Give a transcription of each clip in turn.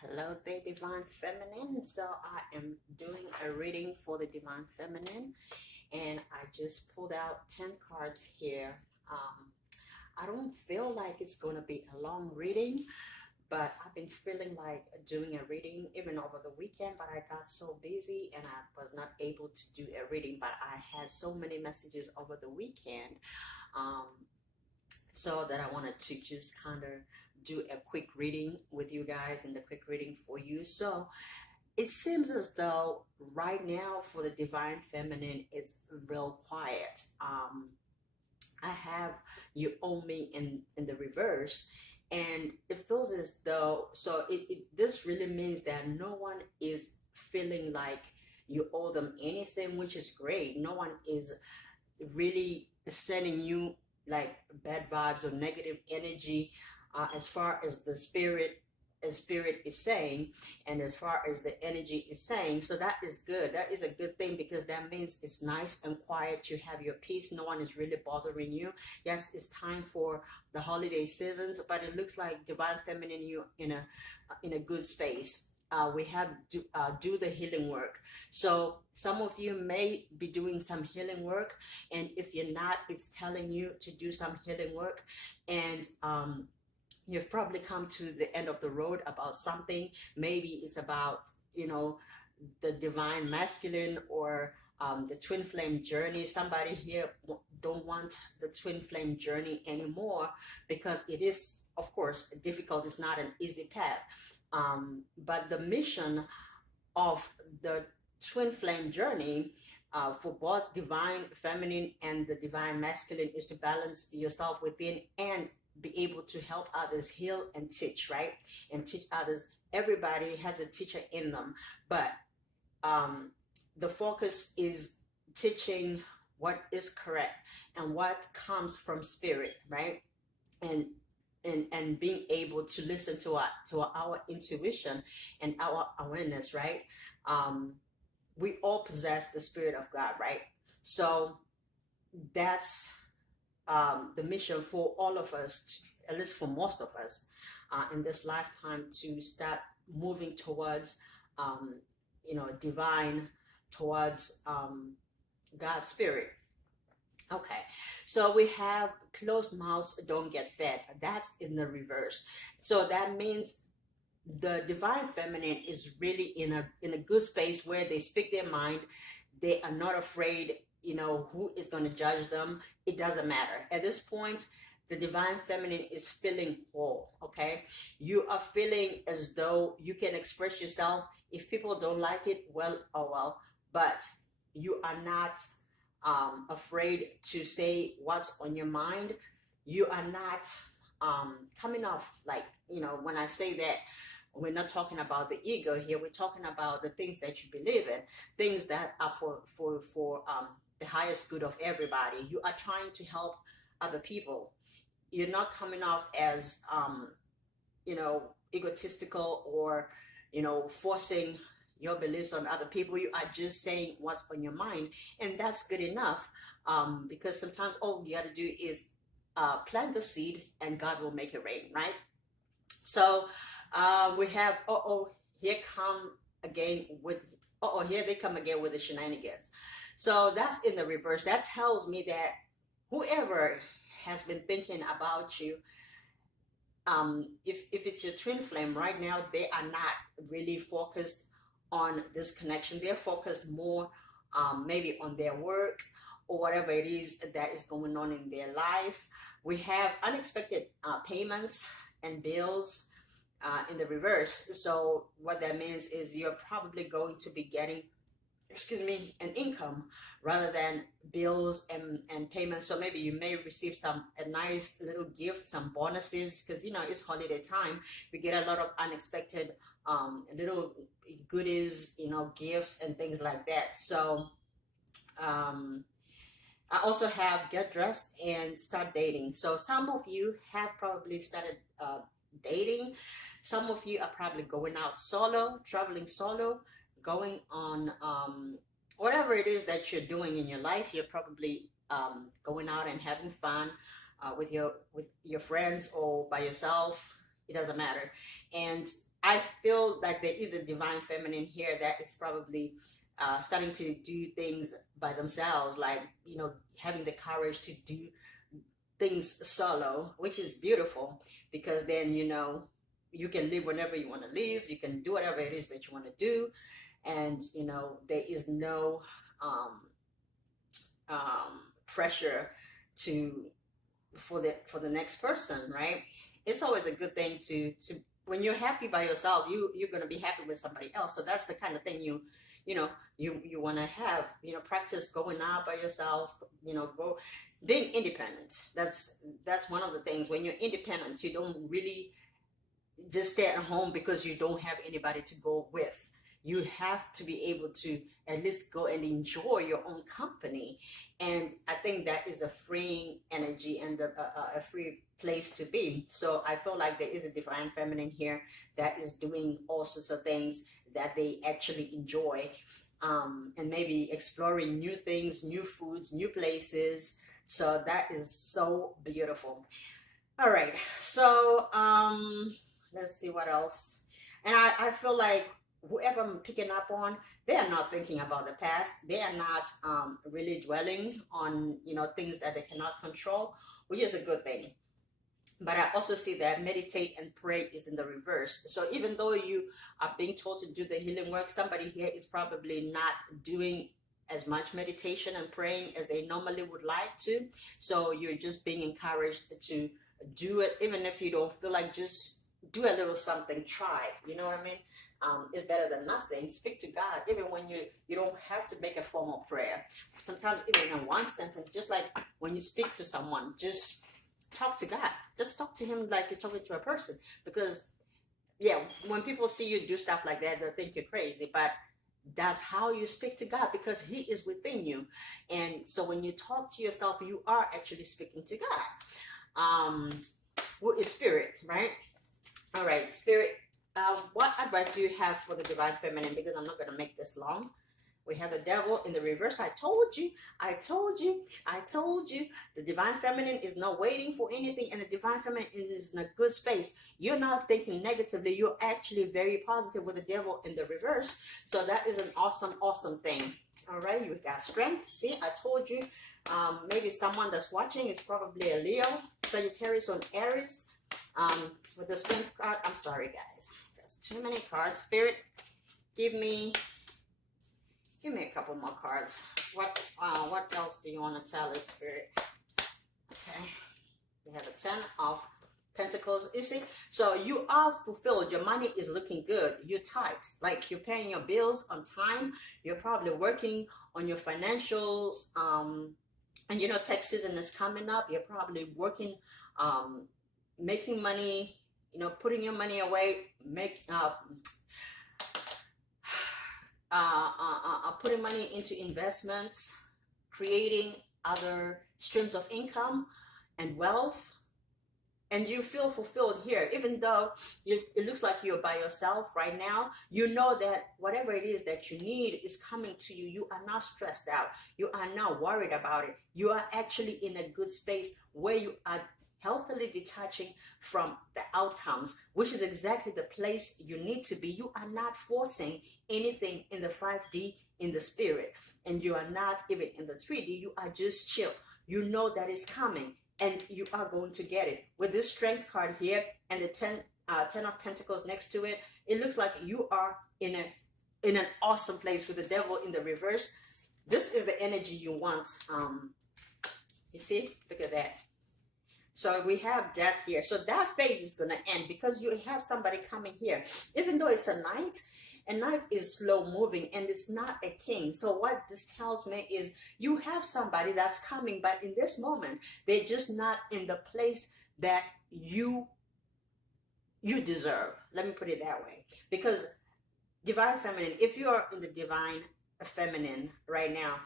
Hello there, Divine Feminine. So I am doing a reading for the Divine Feminine, and I just pulled out 10 cards here. I don't feel like it's going to be a long reading, but I've been feeling like doing a reading even over the weekend, but I got so busy and I was not able to do a reading, but I had so many messages over the weekend. Um, so that I wanted to just kind of do a quick reading with you guys and the quick reading for you. So it seems as though right now for the Divine Feminine is real quiet. I have you owe me in the reverse, and it feels as though this really means that no one is feeling like you owe them anything, which is great. No one is really sending you like bad vibes or negative energy, as far as the spirit is saying, and as far as the energy is saying. So that is good. That is a good thing, because that means it's nice and quiet. You have your peace. No one is really bothering you. Yes, it's time for the holiday seasons, but it looks like Divine Feminine, you in a good space. We have do the healing work. So some of you may be doing some healing work, and if you're not, it's telling you to do some healing work. And you've probably come to the end of the road about something. Maybe it's about, the divine masculine, or the twin flame journey. Somebody here don't want the twin flame journey anymore, because it is, of course, difficult. It's not an easy path. But the mission of the twin flame journey, for both divine feminine and the divine masculine, is to balance yourself within and be able to help others heal and teach, right? And teach others. Everybody has a teacher in them, but the focus is teaching what is correct and what comes from spirit, right? And and being able to listen to our intuition and our awareness, right? We all possess the spirit of God, right? So that's the mission for all of us, at least for most of us, in this lifetime, to start moving towards, divine, towards God's spirit. Okay, so we have closed mouths don't get fed. That's in the reverse. So that means the divine feminine is really in a good space where they speak their mind. They are not afraid, who is going to judge them. It doesn't matter. At this point, the divine feminine is feeling whole, okay? You are feeling as though you can express yourself. If people don't like it, well, oh well, but you are not afraid to say what's on your mind. You are not coming off like, when I say that, we're not talking about the ego here. We're talking about the things that you believe in, things that are for the highest good of everybody. You are trying to help other people. You're not coming off as egotistical, or forcing your beliefs on other people. You are just saying what's on your mind, and that's good enough, because sometimes all you got to do is plant the seed and God will make it rain, right? So we have, here come again with, here they come again with the shenanigans. So that's in the reverse. That tells me that whoever has been thinking about you, if it's your twin flame right now, they are not really focused on this connection. They're focused more, maybe on their work or whatever it is that is going on in their life. We have unexpected payments and bills in the reverse. So what that means is you're probably going to be getting, an income rather than bills and payments. So maybe you may receive a nice little gift, some bonuses, because it's holiday time. We get a lot of unexpected little goodies, gifts and things like that. So I also have get dressed and start dating. So some of you have probably started dating. Some of you are probably going out solo, traveling solo, going on whatever it is that you're doing in your life. You're probably going out and having fun with your friends or by yourself. It doesn't matter. And I feel like there is a divine feminine here that is probably starting to do things by themselves, like, having the courage to do things solo, which is beautiful, because then, you can live whenever you want to live, you can do whatever it is that you want to do, and, there is no um, pressure to for the next person, right? It's always a good thing to when you're happy by yourself, you're going to be happy with somebody else. So that's the kind of thing you know you want to have, practice going out by yourself, go being independent. That's one of the things. When you're independent, you don't really just stay at home because you don't have anybody to go with. You have to be able to at least go and enjoy your own company. And I think that is a freeing energy and a free place to be. So I feel like there is a divine feminine here that is doing all sorts of things that they actually enjoy, and maybe exploring new things, new foods, new places. So that is so beautiful. All right. So let's see what else. And I feel like whoever I'm picking up on, they are not thinking about the past. They are not really dwelling on, things that they cannot control, which is a good thing. But I also see that meditate and pray is in the reverse. So even though you are being told to do the healing work, somebody here is probably not doing as much meditation and praying as they normally would like to. So you're just being encouraged to do it, even if you don't feel like, just do a little something, try, you know what I mean? It's better than nothing. Speak to God, even when you don't have to make a formal prayer. Sometimes even in one sentence, just like when you speak to someone, just talk to God. Just talk to him like you're talking to a person. Because yeah, when people see you do stuff like that, they'll think you're crazy. But that's how you speak to God, because he is within you. And so when you talk to yourself, you are actually speaking to God. What is spirit, right? All right, spirit. What advice do you have for the divine feminine? Because I'm not going to make this long. We have the devil in the reverse. I told you, I told you, I told you. The divine feminine is not waiting for anything, and the divine feminine is in a good space. You're not thinking negatively. You're actually very positive with the devil in the reverse. So that is an awesome, awesome thing. All right, you got strength. See, I told you. Maybe someone that's watching is probably a Leo, Sagittarius, or an Aries. With the strength card, I'm sorry, guys. There's too many cards. Spirit, give me a couple more cards. What else do you want to tell us, Spirit? Okay. We have a 10 of Pentacles. You see, so you are fulfilled. Your money is looking good. You're tight. Like, you're paying your bills on time. You're probably working on your financials. And tax season is coming up. You're probably working, making money, putting your money away, putting money into investments, creating other streams of income and wealth. And you feel fulfilled here, even though it looks like you're by yourself right now. You know that whatever it is that you need is coming to you. You are not stressed out. You are not worried about it. You are actually in a good space where you are healthily detaching from the outcomes, which is exactly the place you need to be. You are not forcing anything in the 5D in the spirit, and you are not even in the 3D. You are just chill. You know that it's coming, and you are going to get it. With this strength card here and the 10 of Pentacles next to it, it looks like you are in an awesome place with the devil in the reverse. This is the energy you want. You see, look at that. So we have death here. So that phase is going to end because you have somebody coming here. Even though it's a knight is slow moving and it's not a king. So what this tells me is you have somebody that's coming, but in this moment, they're just not in the place that you deserve. Let me put it that way. Because divine feminine, if you are in the divine feminine right now,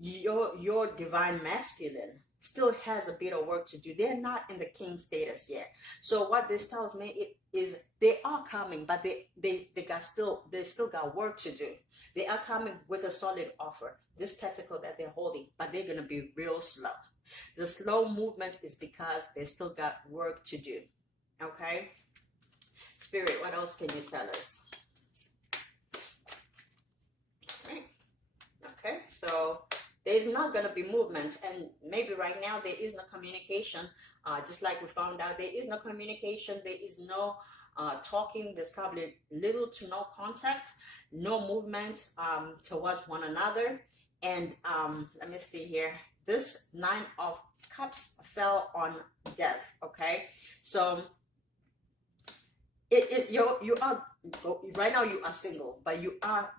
your divine masculine still has a bit of work to do. They're not in the king status yet. So what this tells me is they are coming, but they still got work to do. They are coming with a solid offer. This pentacle that they're holding, but they're gonna be real slow. The slow movement is because they still got work to do. Okay. Spirit, what else can you tell us? Right. Okay, so there's not going to be movements, and maybe right now there is no communication. Just like we found out, there is no communication, there is no talking, there's probably little to no contact, no movement towards one another. And let me see here, this Nine of Cups fell on death. Okay, so you are right now, you are single, but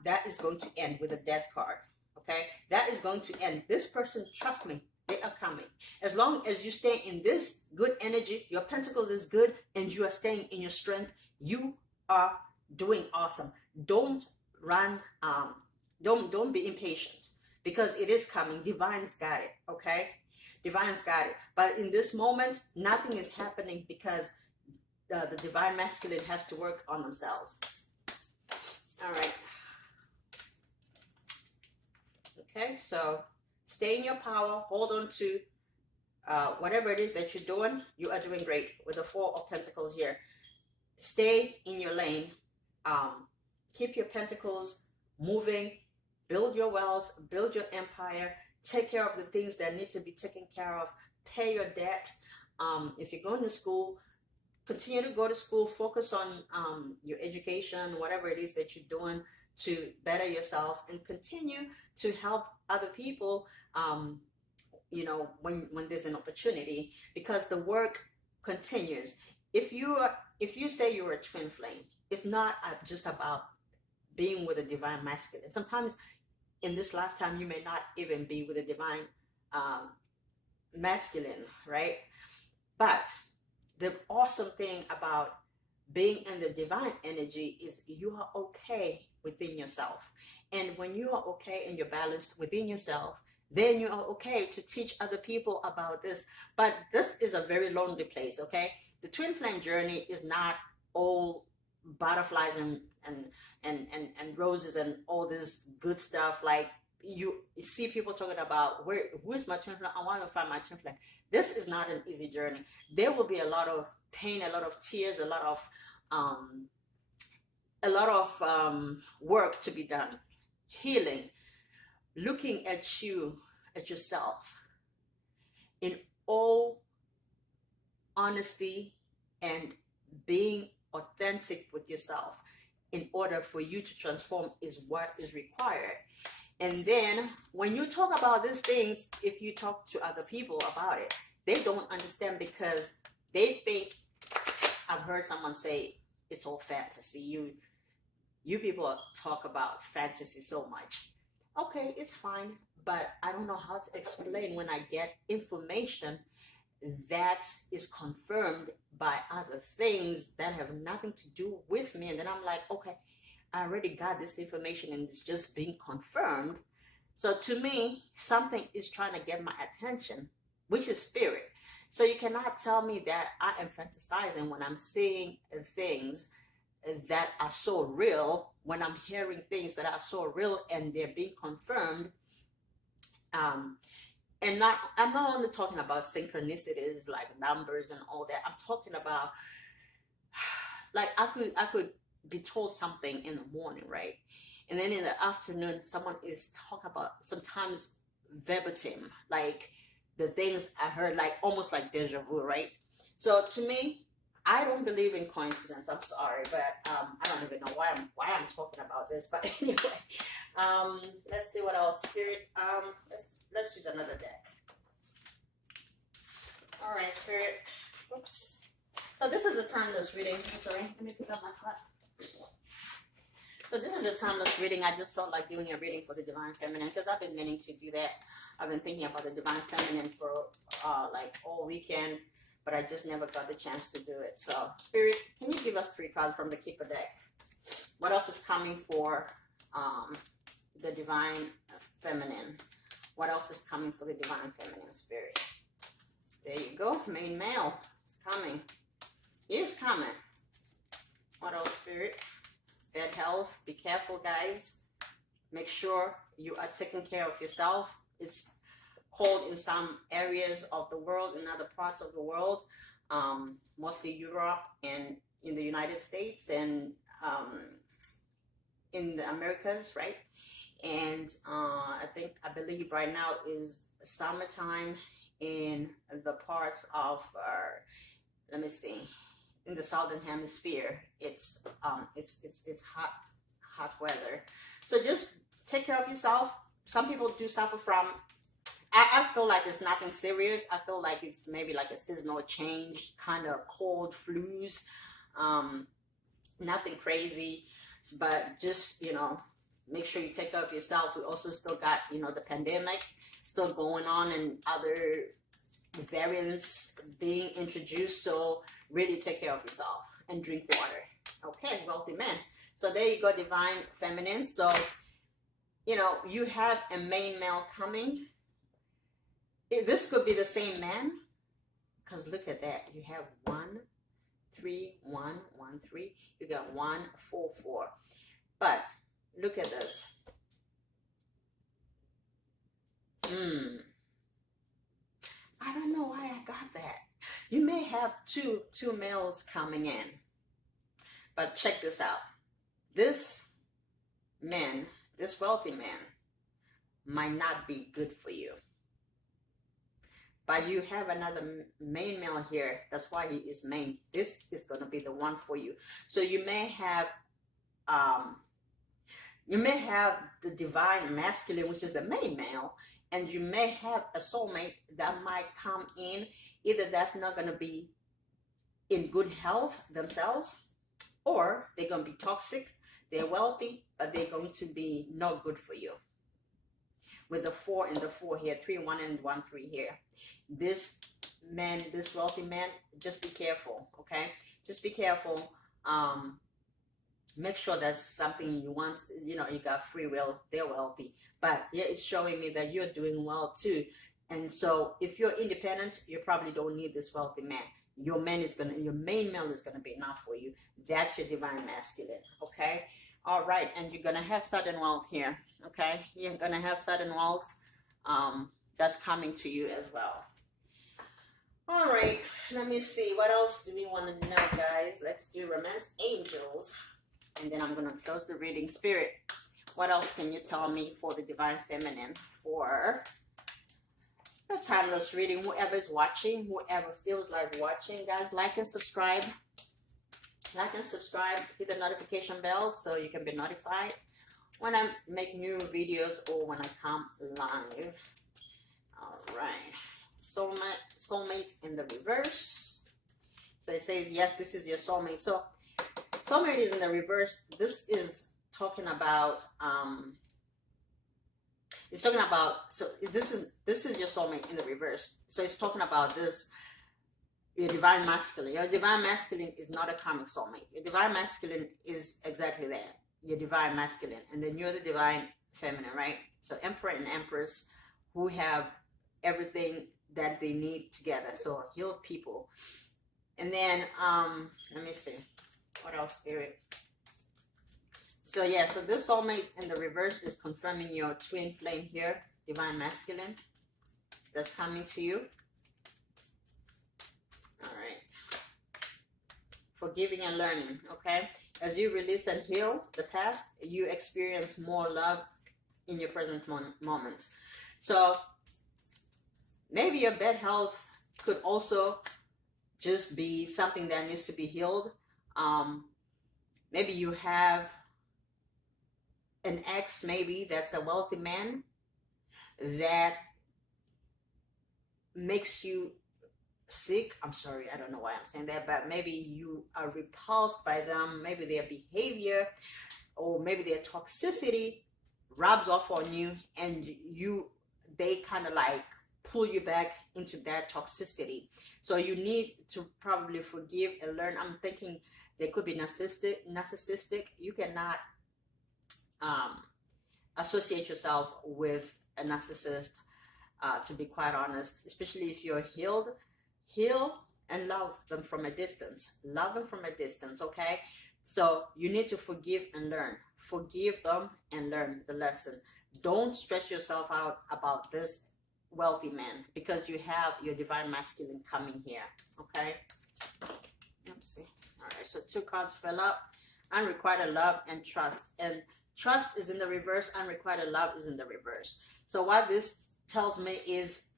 that is going to end with a death card. Okay, that is going to end. This person, trust me, they are coming. As long as you stay in this good energy, your pentacles is good, and you are staying in your strength, you are doing awesome. Don't run, don't be impatient, because it is coming. Divine's got it. Okay, Divine's got it. But in this moment, nothing is happening, because the divine masculine has to work on themselves. All right. Okay, so stay in your power. Hold on to whatever it is that you're doing. You are doing great with the Four of Pentacles here. Stay in your lane. Keep your pentacles moving. Build your wealth. Build your empire. Take care of the things that need to be taken care of. Pay your debt. If you're going to school, continue to go to school. Focus on your education, whatever it is that you're doing to better yourself, and continue to help other people, you know, when there's an opportunity, because the work continues. If you say you're a twin flame, it's not just about being with a divine masculine. Sometimes in this lifetime, you may not even be with a divine masculine, right? But the awesome thing about being in the divine energy is you are okay within yourself. And when you are okay and you're balanced within yourself, then you are okay to teach other people about this. But this is a very lonely place, okay? The twin flame journey is not all butterflies and roses and all this good stuff. Like you see people talking about, where's my twin flame? I want to find my twin flame. This is not an easy journey. There will be a lot of pain, a lot of tears, a lot of work to be done. Healing, looking at yourself in all honesty, and being authentic with yourself in order for you to transform is what is required. And then when you talk about these things, if you talk to other people about it, they don't understand, because they think, I've heard someone say, it's all fantasy. You people talk about fantasy so much. Okay, it's fine, but I don't know how to explain when I get information that is confirmed by other things that have nothing to do with me. And then I'm like, okay, I already got this information and it's just being confirmed. So to me, something is trying to get my attention, which is spirit. So you cannot tell me that I am fantasizing when I'm seeing things that are so real, when I'm hearing things that are so real and they're being confirmed. And I'm not only talking about synchronicities like numbers and all that. I'm talking about, like, I could be told something in the morning, right? And then in the afternoon, someone is talking about, sometimes verbatim, like the things I heard, like almost like deja vu, right? So to me, I don't believe in coincidence. I'm sorry, but I don't even know why I'm talking about this. But anyway, let's see what else. Spirit, let's use another deck. All right, Spirit. Oops. So this is a timeless reading. I'm sorry. Let me pick up my flat. So this is a timeless reading. I just felt like doing a reading for the Divine Feminine, because I've been meaning to do that. I've been thinking about the Divine Feminine for like all weekend, but I just never got the chance to do it. So, Spirit, can you give us 3 cards from the Keeper deck? What else is coming for the Divine Feminine? What else is coming for the Divine Feminine, Spirit? There you go. Main male is coming. He's coming. What else, Spirit? Bad health. Be careful, guys. Make sure you are taking care of yourself. It's cold in some areas of the world, in other parts of the world, mostly Europe, and in the United States and in the Americas, right? And I believe right now is summertime in the parts of let me see, in the southern hemisphere. It's hot weather. So just take care of yourself. Some people do suffer from, I feel like it's nothing serious. I feel like it's maybe like a seasonal change, kind of cold, flus, nothing crazy, but just, make sure you take care of yourself. We also still got, the pandemic still going on and other variants being introduced. So really take care of yourself and drink water. Okay, wealthy man. So there you go, divine feminine. So, you have a main male coming. This could be the same man, because look at that. You have 1, 3, 1, 1, 3. You got 1, 4, 4. But look at this. I don't know why I got that. You may have two males coming in. But check this out. This wealthy man might not be good for you. But you have another main male here. That's why he is main. This is going to be the one for you. So you may have the divine masculine, which is the main male, and you may have a soulmate that might come in. Either that's not going to be in good health themselves, or they're going to be toxic. They're wealthy, but they're going to be not good for you. With the 4 and the 4 here, 3, 1 and 1, 3 here. This man, this wealthy man, just be careful, okay? Just be careful. Make sure that's something you want. You got free will. They're wealthy, but yeah, it's showing me that you're doing well too. And so, if you're independent, you probably don't need this wealthy man. Your main male is gonna be enough for you. That's your divine masculine, okay? All right, and you're gonna have sudden wealth here, okay? You're gonna have sudden wealth that's coming to you as well. All right, let me see. What else do we want to know, guys? Let's do romance angels, and then I'm gonna close the reading. Spirit, what else can you tell me for the divine feminine for the timeless reading? Whoever's watching, whoever feels like watching, guys, like and subscribe. Like and subscribe, hit the notification bell so you can be notified when I make new videos or when I come live. All right, soulmate in the reverse. So it says, yes, this is your soulmate. So soulmate is in the reverse. This is talking about so this is your soulmate in the reverse. So it's talking about this, your divine masculine. Your divine masculine is not a karmic soulmate. Your divine masculine is exactly that. Your divine masculine. And then you're the divine feminine, right? So emperor and empress who have everything that they need together. So healed people. And then let me see. What else, Spirit? So yeah, so this soulmate in the reverse is confirming your twin flame here, divine masculine, that's coming to you. All right. Forgiving and learning, okay? As you release and heal the past, you experience more love in your present moments. So maybe your bad health could also just be something that needs to be healed. Maybe you have an ex, maybe that's a wealthy man that makes you sick. I'm sorry, I don't know why I'm saying that, but maybe you are repulsed by them. Maybe their behavior or maybe their toxicity rubs off on you, and they kind of like pull you back into that toxicity. So you need to probably forgive and learn. I'm thinking they could be narcissistic. You cannot associate yourself with a narcissist, to be quite honest, especially if you're healed. Heal and love them from a distance. Love them from a distance, okay? So you need to forgive and learn. Forgive them and learn the lesson. Don't stress yourself out about this wealthy man because you have your divine masculine coming here, okay? Let's see. right, so 2 cards fell up. Unrequited love and trust. And trust is in the reverse. Unrequited love is in the reverse. So what this tells me is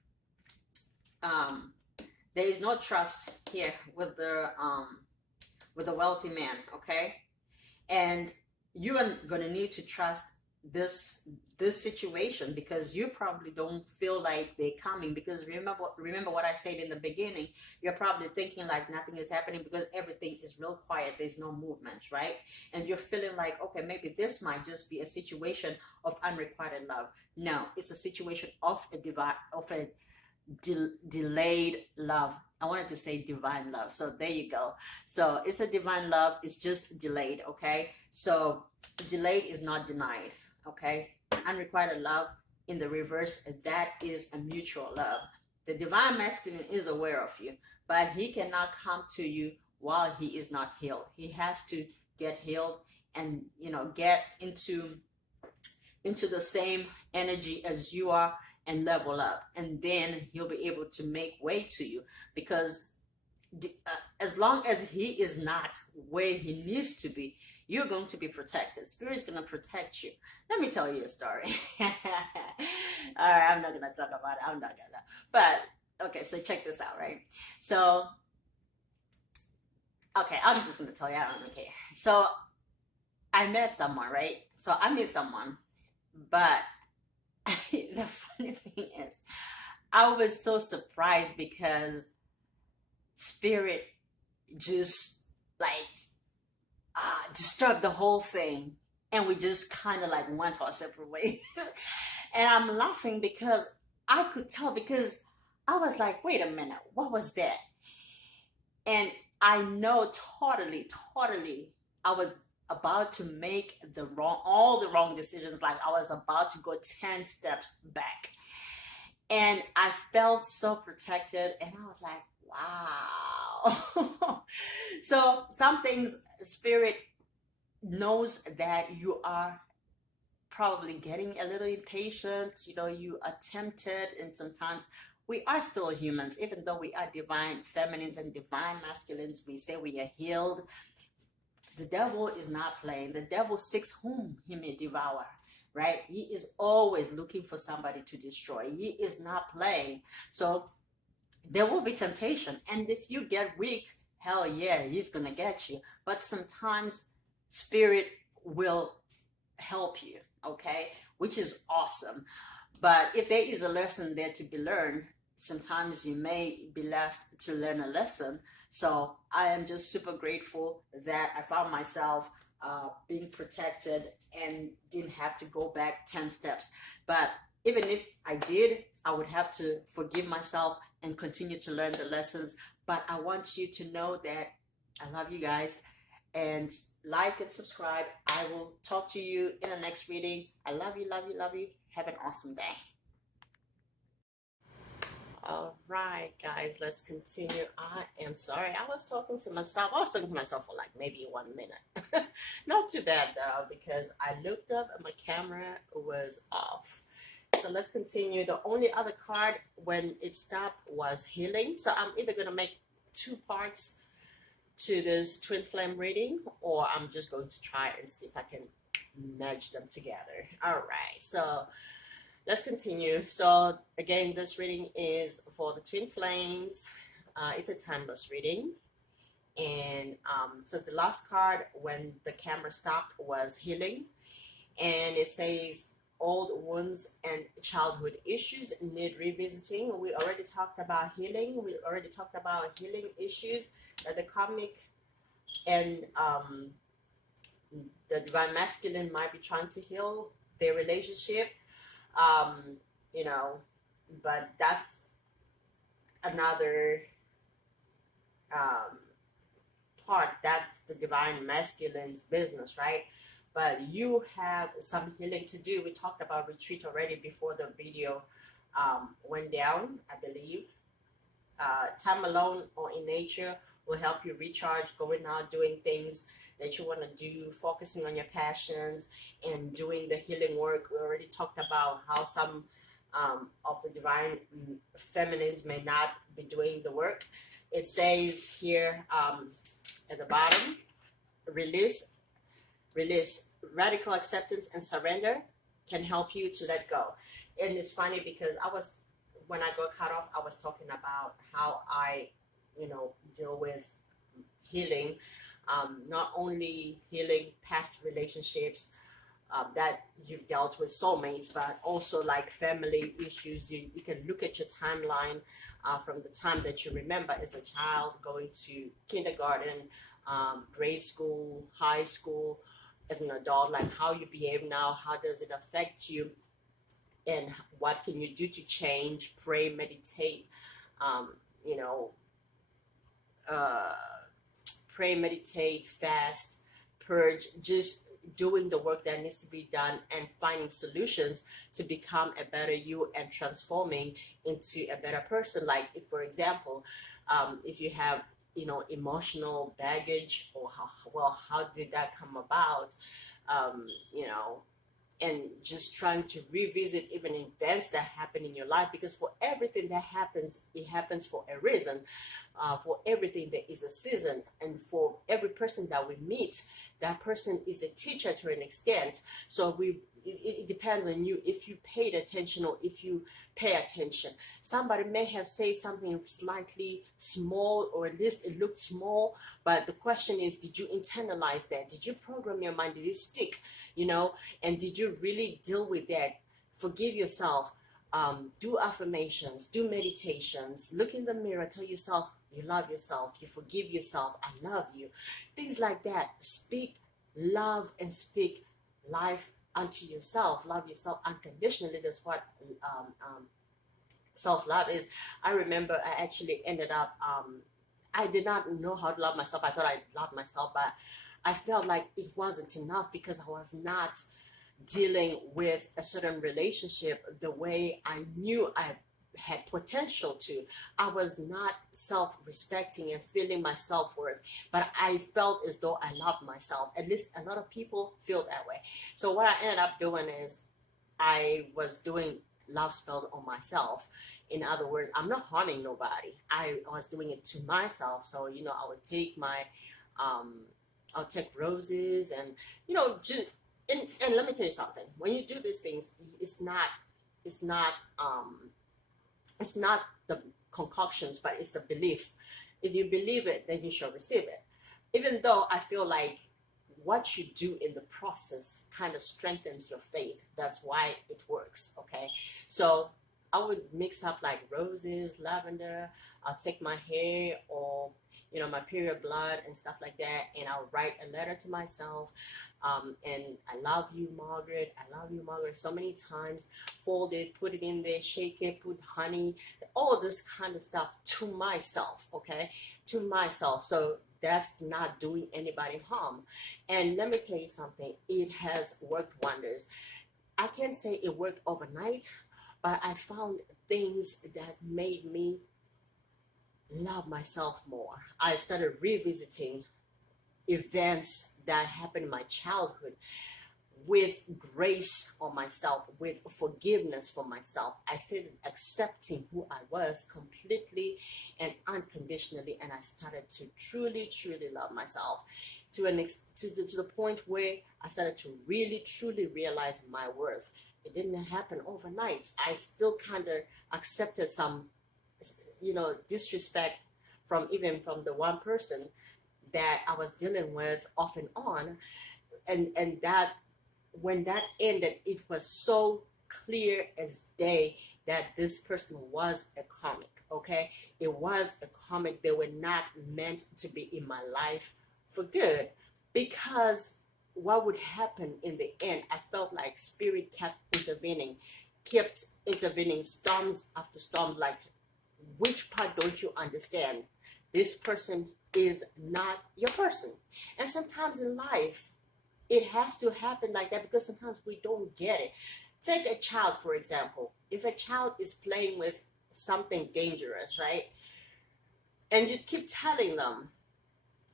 there is no trust here with the wealthy man, okay? And you are gonna need to trust this situation, because you probably don't feel like they're coming, because remember what I said in the beginning. You're probably thinking like nothing is happening because everything is real quiet, there's no movement, right? And you're feeling like, okay, maybe this might just be a situation of unrequited love. No, it's a situation of a delayed love. I wanted to say divine love, so there you go. So it's a divine love, it's just delayed, okay? So delayed is not denied, okay? Unrequited love in the reverse, that is a mutual love. The divine masculine is aware of you, but he cannot come to you while he is not healed. He has to get healed and, you know, get into the same energy as you are and level up, and then he'll be able to make way to you. Because as long as he is not where he needs to be, you're going to be protected. Spirit's going to protect you. Let me tell you a story. All right, I'm not going to talk about it. I'm not going to. But, okay, so check this out, right? So, okay, I'm just going to tell you. I don't care. So, I met someone, right? So, I met someone. But the funny thing is, I was so surprised because Spirit just like disturbed the whole thing, and we just kind of like went our separate ways. And I'm laughing because I could tell, because I was like, wait a minute, what was that? And I know totally, I was about to make all the wrong decisions. Like I was about to go 10 steps back. And I felt so protected, and I was like, wow. So some things Spirit knows that you are probably getting a little impatient, you know, you are tempted, and sometimes we are still humans, even though we are divine feminines and divine masculines. We say we are healed. The devil is not playing. The devil seeks whom he may devour, right? He is always looking for somebody to destroy. He is not playing. So there will be temptation. And if you get weak, hell yeah, he's going to get you. But sometimes Spirit will help you, okay? Which is awesome. But if there is a lesson there to be learned, sometimes you may be left to learn a lesson. So I am just super grateful that I found myself being protected and didn't have to go back 10 steps. But even if I did, I would have to forgive myself and continue to learn the lessons. But I want you to know that I love you guys, and like and subscribe. I will talk to you in the next reading. I love you, love you, love you. Have an awesome day. All right, guys, let's continue. I am sorry. I was talking to myself. I was talking to myself for like maybe 1 minute. Not too bad, though, because I looked up and my camera was off. So let's continue. The only other card when it stopped was healing. So I'm either going to make 2 parts to this twin flame reading, or I'm just going to try and see if I can merge them together. All right, so let's continue. So again, this reading is for the twin flames. It's a timeless reading. And so the last card when the camera stopped was healing. And it says old wounds and childhood issues need revisiting. We already talked about healing. We already talked about healing issues that the karmic and the divine masculine might be trying to heal their relationship. You know, but that's another part. That's the divine masculine's business, right? But you have some healing to do. We talked about retreat already before the video went down, I believe. Time alone or in nature will help you recharge, going out, doing things that you want to do, focusing on your passions and doing the healing work. We already talked about how some of the divine feminines may not be doing the work. It says here, at the bottom, release, radical acceptance and surrender can help you to let go. And it's funny because when I got cut off, I was talking about how I, deal with healing, not only healing past relationships, that you've dealt with soulmates, but also like family issues. You can look at your timeline from the time that you remember as a child, going to kindergarten, grade school, high school, as an adult, like how you behave now, how does it affect you, and what can you do to change. Pray, meditate, um, you know, uh, pray, meditate, fast, purge, just doing the work that needs to be done and finding solutions to become a better you and transforming into a better person. Like, if, for example, if you have, emotional baggage, or how did that come about? Um, you know, and just trying to revisit even events that happen in your life, because for everything that happens, it happens for a reason. For everything there is a season, and for every person that we meet, that person is a teacher to an extent. So it depends on you if you paid attention or if you pay attention. Somebody may have said something slightly small, or at least it looked small, but the question is, did you internalize that? Did you program your mind? Did it stick? And did you really deal with that? Forgive yourself. Do affirmations, do meditations, look in the mirror, tell yourself you love yourself, you forgive yourself, I love you. Things like that. Speak love and speak life unto yourself. Love yourself unconditionally. That's what self-love is. I remember I actually ended up, I did not know how to love myself. I thought I loved myself, but I felt like it wasn't enough because I was not dealing with a certain relationship the way I knew I had potential to. I was not self-respecting and feeling my self-worth, but I felt as though I loved myself. At least a lot of people feel that way. So what I ended up doing is I was doing love spells on myself. In other words, I'm not harming nobody. I was doing it to myself. So, I would take I'll take roses and, just, and let me tell you something. When you do these things, it's not the concoctions, but it's the belief. If you believe it, then you shall receive it. Even though I feel like what you do in the process kind of strengthens your faith. That's why it works. Okay. So I would mix up like roses, lavender. I'll take my hair, or my period blood and stuff like that, and I'll write a letter to myself, and I love you, Margaret, I love you, Margaret, so many times. Fold it, put it in there, shake it, put honey, all this kind of stuff to myself. Okay, to myself. So that's not doing anybody harm. And let me tell you something, it has worked wonders. I can't say it worked overnight, but I found things that made me love myself more. I started revisiting events that happened in my childhood with grace on myself, with forgiveness for myself. I started accepting who I was completely and unconditionally, and I started to truly, truly love myself to the point where I started to really, truly realize my worth. It didn't happen overnight. I still kind of accepted some disrespect from the one person that I was dealing with off and on, and that when that ended, it was so clear as day that this person was a comic. Okay, it was a comic. They were not meant to be in my life for good, because what would happen in the end, I felt like spirit kept intervening, storms after storms. Like, which part don't you understand? This person is not your person. And sometimes in life, it has to happen like that, because sometimes we don't get it. Take a child, for example. If a child is playing with something dangerous, right? And you keep telling them,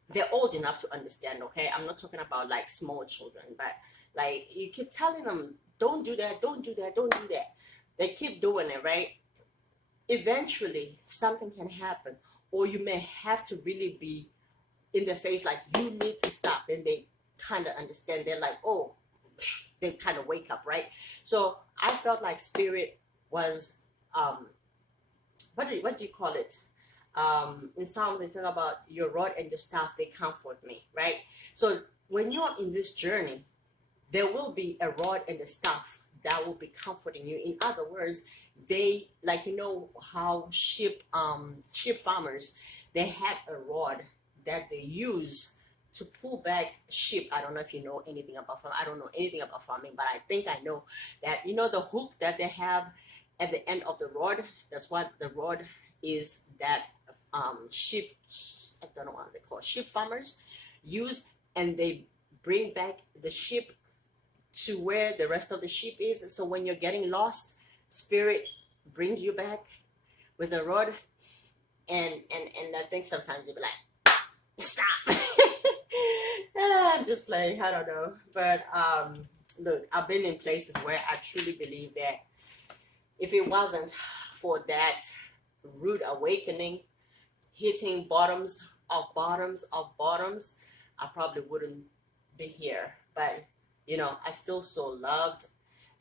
they're old enough to understand, okay? I'm not talking about like small children, but like you keep telling them, don't do that, don't do that, don't do that. They keep doing it, right? Eventually something can happen, or you may have to really be in their face like, you need to stop. Then they kind of understand. They're like, oh, they kind of wake up, right? So I felt like spirit was, what do you call it? In Psalms they talk about your rod and your staff, they comfort me, right? So when you're in this journey, there will be a rod and a staff that will be comforting you. In other words, they, like, you know how sheep farmers, they had a rod that they use to pull back sheep. I don't know if you know anything about farming. I don't know anything about farming, but I think I know that, you know, the hook that they have at the end of the rod, that's what the rod is, that sheep, I don't know what they call, sheep farmers use, and they bring back the sheep to where the rest of the sheep is. So when you're getting lost, spirit brings you back with a rod, and I think sometimes you'll be like, stop. I'm just playing, I don't know. But look, I've been in places where I truly believe that if it wasn't for that rude awakening, hitting bottoms of bottoms of bottoms, I probably wouldn't be here. But you know, I feel so loved,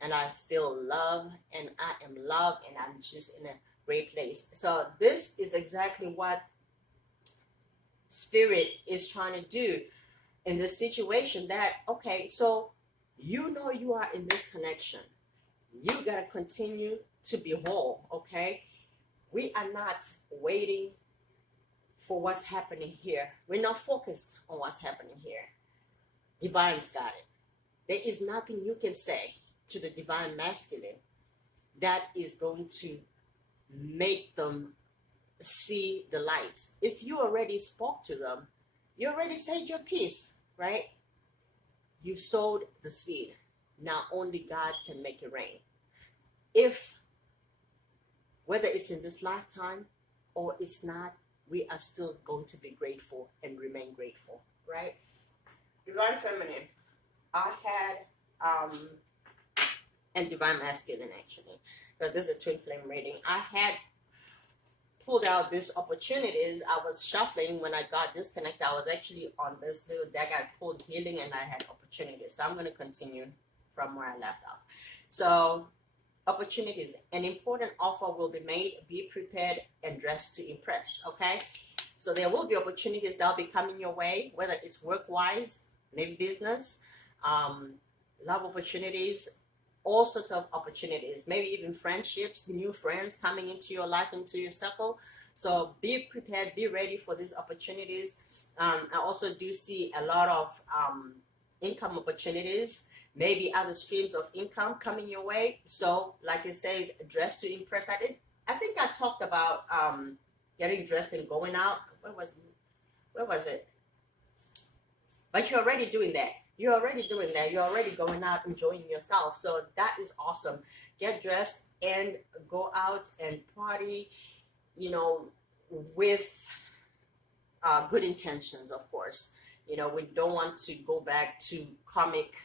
and I feel love, and I am loved, and I'm just in a great place. So this is exactly what spirit is trying to do in this situation. That, okay, so you know you are in this connection, you got to continue to be whole, okay? We are not waiting for what's happening here. We're not focused on what's happening here. Divine's got it. There is nothing you can say to the divine masculine that is going to make them see the light. If you already spoke to them, you already said your piece, right? You sowed the seed. Now only God can make it rain. If, whether it's in this lifetime or it's not, we are still going to be grateful and remain grateful, right? Divine feminine, I had, and divine masculine actually, because this is a twin flame reading. I had pulled out these opportunities. I was shuffling when I got disconnected. I was actually on this little deck. I pulled healing and I had opportunities. So I'm going to continue from where I left off. So opportunities, an important offer will be made. Be prepared and dressed to impress, okay? So there will be opportunities that will be coming your way, whether it's work-wise, maybe business, love opportunities, all sorts of opportunities, maybe even friendships, new friends coming into your life, into your circle. So be prepared, be ready for these opportunities. I also do see a lot of income opportunities, maybe other streams of income coming your way. So like it says, dress to impress. I think I talked about getting dressed and going out. Where was it? But you're already doing that. You're already doing that. You're already going out, enjoying yourself. So that is awesome. Get dressed and go out and party, you know, with good intentions, of course. You know, we don't want to go back to comic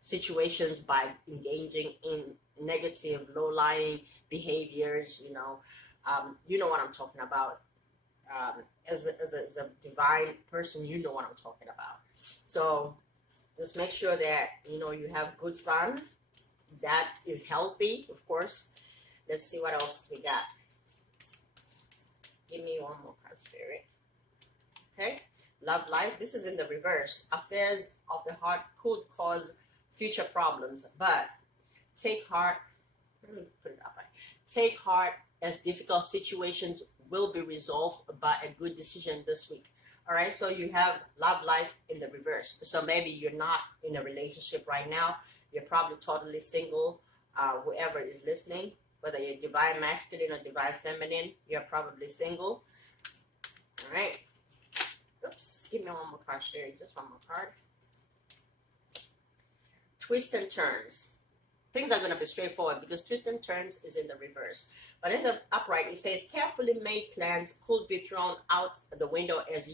situations by engaging in negative, low-lying behaviors. You know what I'm talking about. As a divine person, you know what I'm talking about. So just make sure that, you know, you have good fun that is healthy, of course. Let's see what else we got. Give me one more card, Spirit. Okay, love life. This is in the reverse. Affairs of the heart could cause future problems, but take heart. Let me put it up right. Take heart, as difficult situations will be resolved by a good decision this week. All right, so you have love life in the reverse. So maybe you're not in a relationship right now. You're probably totally single. Whoever is listening, whether you're divine masculine or divine feminine, you're probably single. All right. Oops, give me one more card, Spirit. Just one more card. Twists and turns. Things are going to be straightforward because twists and turns is in the reverse. But in the upright, it says carefully made plans could be thrown out the window as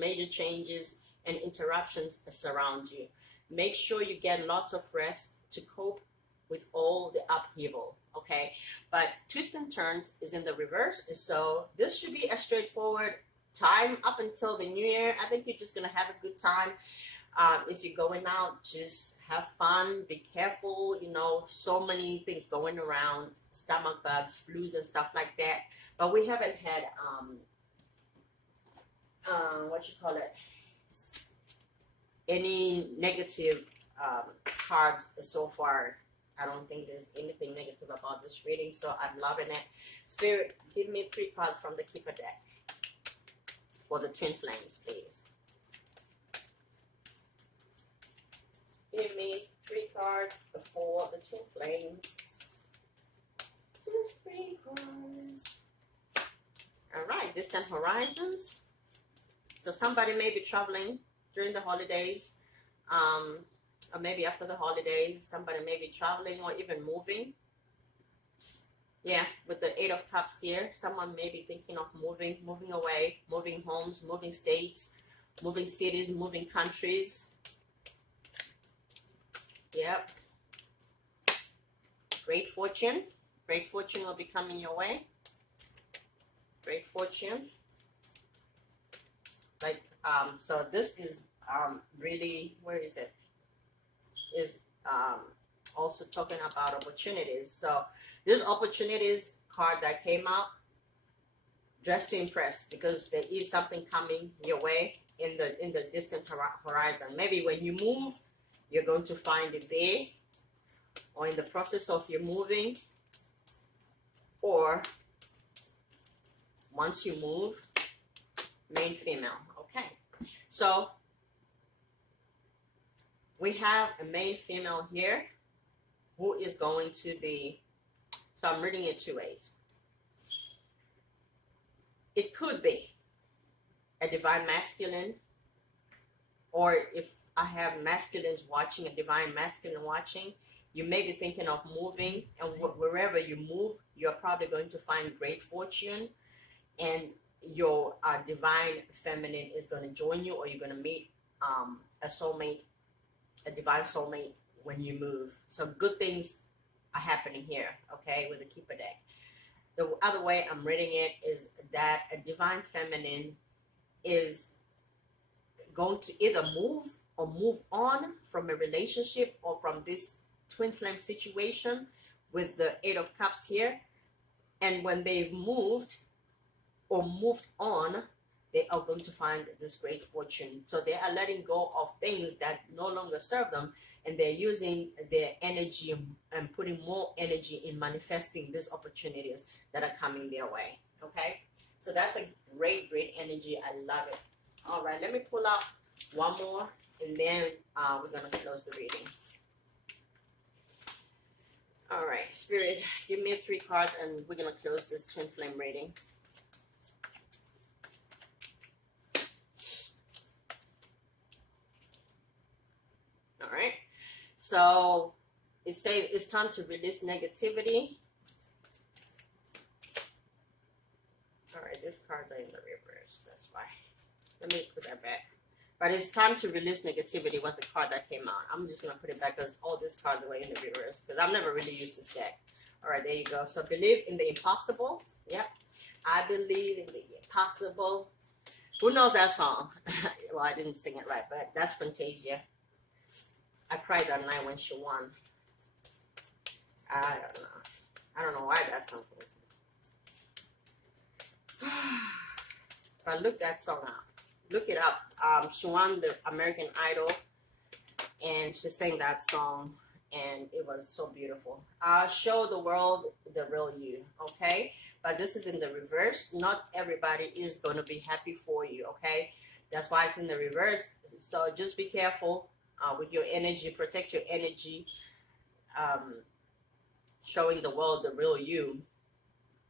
major changes and interruptions surround you. Make sure you get lots of rest to cope with all the upheaval, okay? But twists and turns is in the reverse, so this should be a straightforward time up until the new year. I think you're just gonna have a good time. If you're going out, just have fun, be careful. You know, so many things going around, stomach bugs, flus and stuff like that. But we haven't had what you call it, any negative cards so far. I don't think there's anything negative about this reading, so I'm loving it. Spirit, give me 3 cards from the Keeper deck for the Twin Flames, please. Give me 3 cards for the Twin Flames. Just 3 cards. All right, distant horizons. So somebody may be traveling during the holidays, or maybe after the holidays. Somebody may be traveling or even moving. Yeah, with the 8 of Cups here, someone may be thinking of moving away, moving homes, moving states, moving cities, moving countries. Yep. Great fortune. Great fortune will be coming your way. Great fortune. Like, so this is really, where is it? Is also talking about opportunities. So this opportunities card that came out, dress to impress, because there is something coming your way in the distant horizon. Maybe when you move, you're going to find it there, or in the process of your moving, or once you move. Male, female. Okay, so we have a male, female here who is going to be, so I'm reading it 2 ways. It could be a divine masculine, or if I have masculines watching, a divine masculine watching, you may be thinking of moving, and wherever you move, you're probably going to find great fortune, and your divine feminine is going to join you, or you're going to meet a soulmate, a divine soulmate when you move. So good things are happening here, okay, with the Keeper deck. The other way I'm reading it is that a divine feminine is going to either move or move on from a relationship or from this twin flame situation with the 8 of Cups here. And when they've moved or moved on, they are going to find this great fortune. So they are letting go of things that no longer serve them, and they're using their energy and putting more energy in manifesting these opportunities that are coming their way. Okay, so that's a great energy. I love it. All right, let me pull out one more, and then we're gonna close the reading. All right, Spirit, give me 3 cards, and we're gonna close this twin flame reading. All right, so it says it's time to release negativity. All right, this card's are in the reverse. That's why. Let me put that back. But it's time to release negativity was the card that came out. I'm just going to put it back because all these cards are in the reverse, because I've never really used this deck. All right, there you go. So believe in the impossible. Yep. I believe in the impossible. Who knows that song? Well, I didn't sing it right, but that's Fantasia. I cried that night when she won. I don't know. I don't know why that song was. But look that song up. Look it up. She won the American Idol, and she sang that song, and it was so beautiful. Show the world the real you, okay? But this is in the reverse. Not everybody is going to be happy for you, okay? That's why it's in the reverse. So just be careful with your energy. Protect your energy. Showing the world the real you.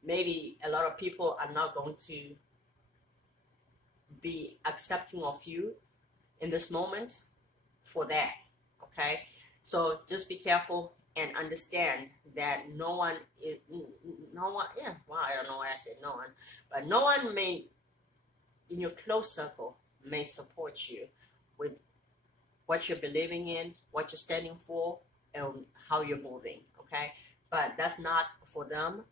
Maybe a lot of people are not going to be accepting of you in this moment for that, okay? So just be careful and understand that no one, yeah, well, I don't know why I said no one, but no one may, in your close circle, may support you with what you're believing in, what you're standing for, and how you're moving, okay? But that's not for them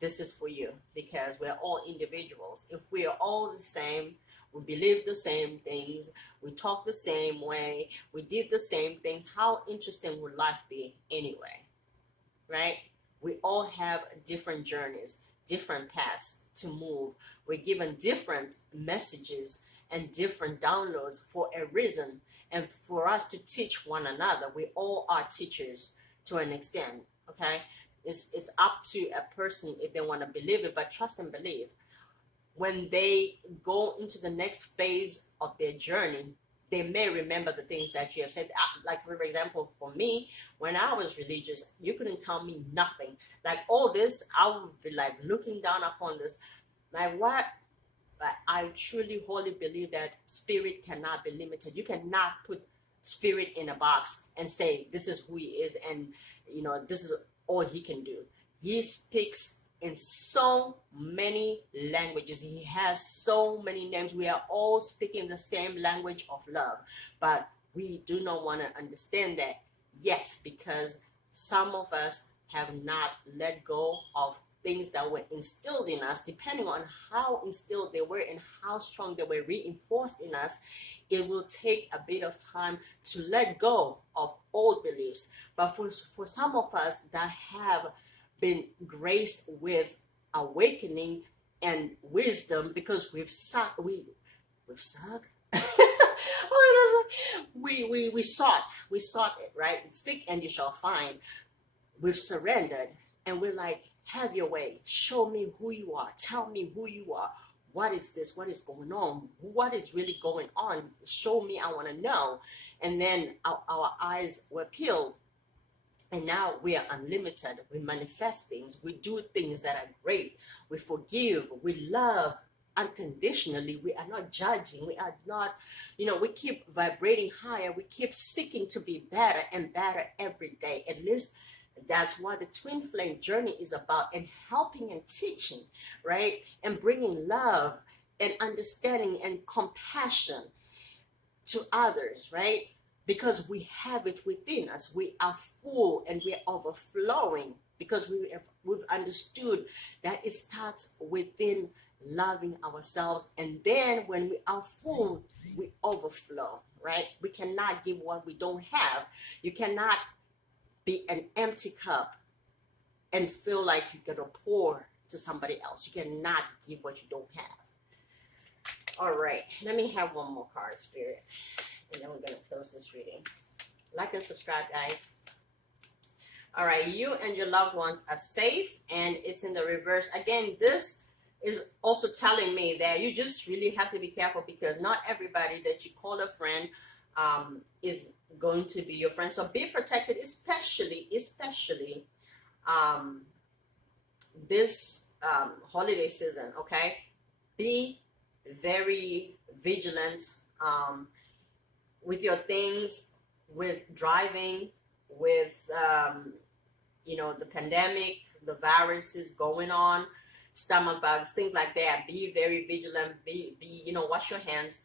this is for you, because we're all individuals. If we are all the same, we believe the same things, we talk the same way, we did the same things, how interesting would life be anyway, right? We all have different journeys, different paths to move. We're given different messages and different downloads for a reason, and for us to teach one another. We all are teachers to an extent, okay? It's up to a person if they want to believe it, but trust and believe. When they go into the next phase of their journey, they may remember the things that you have said. Like, for example, for me, when I was religious, you couldn't tell me nothing. Like, all this, I would be like looking down upon this. Like, what? But I truly, wholly believe that spirit cannot be limited. You cannot put spirit in a box and say, this is who he is, and, you know, this is all he can do. He speaks in so many languages. He has so many names. We are all speaking the same language of love, but we do not want to understand that yet, because some of us have not let go of things that were instilled in us. Depending on how instilled they were and how strong they were reinforced in us, it will take a bit of time to let go of old beliefs. But for some of us that have been graced with awakening and wisdom, because we've sought we sought it, right? Seek and you shall find. We've surrendered, and we're like, have your way. Show me who you are. Tell me who you are. What is this? What is going on? What is really going on? Show me. I want to know. And then our eyes were peeled. And now we are unlimited. We manifest things. We do things that are great. We forgive. We love unconditionally. We are not judging. We are not, we keep vibrating higher. We keep seeking to be better and better every day. At least that's what the twin flame journey is about, and helping and teaching, right? And bringing love and understanding and compassion to others, right? Because we have it within us. We are full and we are overflowing, because we've understood that it starts within loving ourselves. And then when we are full, we overflow, right? We cannot give what we don't have. You cannot be an empty cup and feel like you're going to pour to somebody else. You cannot give what you don't have. All right, let me have one more card, Spirit, and then we're going to close this reading. Like and subscribe, guys. All right, you and your loved ones are safe, and it's in the reverse. Again, this is also telling me that you just really have to be careful, because not everybody that you call a friend is going to be your friend. So be protected, especially this holiday season, okay? Be very vigilant with your things, with driving, with the pandemic, the viruses going on, stomach bugs, things like that. Be very vigilant. Be wash your hands.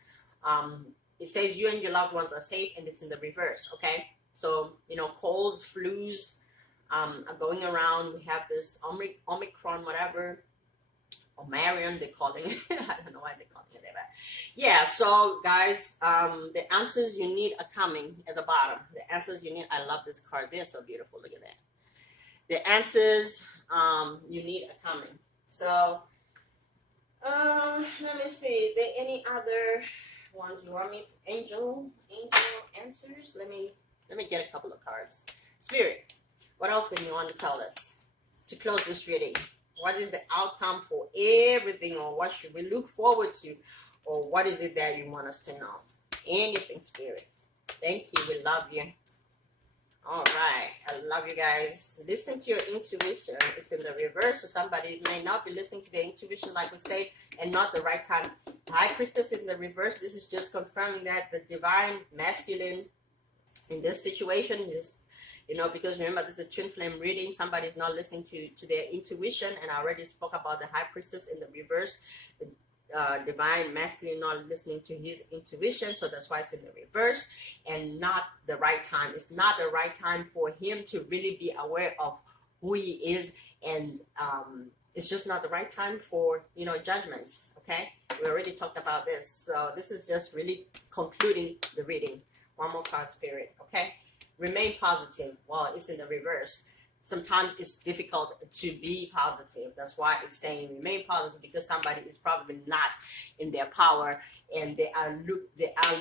It says you and your loved ones are safe, and it's in the reverse, okay? So, colds, flus are going around. We have this Omicron, whatever, or Marion, they're calling it. I don't know why they're calling it that. Yeah, so, guys, the answers you need are coming at the bottom. The answers you need, I love this card. They're so beautiful. Look at that. The answers you need are coming. So, let me see. Is there any other ones you want me to? Angel answers. Let me get a couple of cards. Spirit, what else can you want to tell us to close this reading? What is the outcome for everything, or what should we look forward to, or what is it that you want us to know? Anything, Spirit. Thank you. We love you. All right, I love you guys. Listen to your intuition. It's in the reverse, so somebody may not be listening to their intuition, like we said, and not the right time. High Priestess in the reverse. This is just confirming that the divine masculine in this situation is, because remember, this is a twin flame reading. Somebody's not listening to their intuition, and I already spoke about the High Priestess in the reverse. The divine masculine not listening to his intuition, so that's why it's in the reverse and not the right time. It's not the right time for him to really be aware of who he is and it's just not the right time for, you know, judgment. Okay, we already talked about this, so this is just really concluding the reading. One more card, Spirit. Okay, remain positive. Well, it's in the reverse. Sometimes it's difficult to be positive. That's why it's saying remain positive, because somebody is probably not in their power, and they are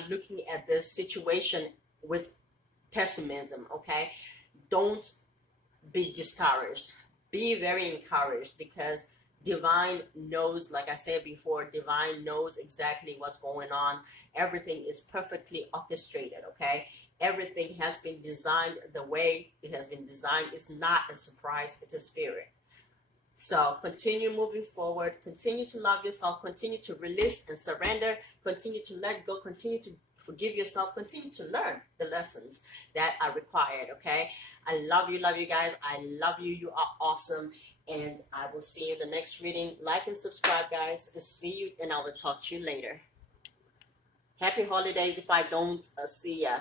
looking at this situation with pessimism. Okay, don't be discouraged. Be very encouraged, because divine knows, like I said before, divine knows exactly what's going on. Everything is perfectly orchestrated. Okay, everything has been designed the way it has been designed. It's not a surprise, it's a spirit. So continue moving forward, continue to love yourself, continue to release and surrender, continue to let go, continue to forgive yourself, continue to learn the lessons that are required. Okay, I love you guys. I love you. You are awesome. And I will see you in the next reading. Like and subscribe, guys. See you, and I will talk to you later. Happy holidays if I don't see ya.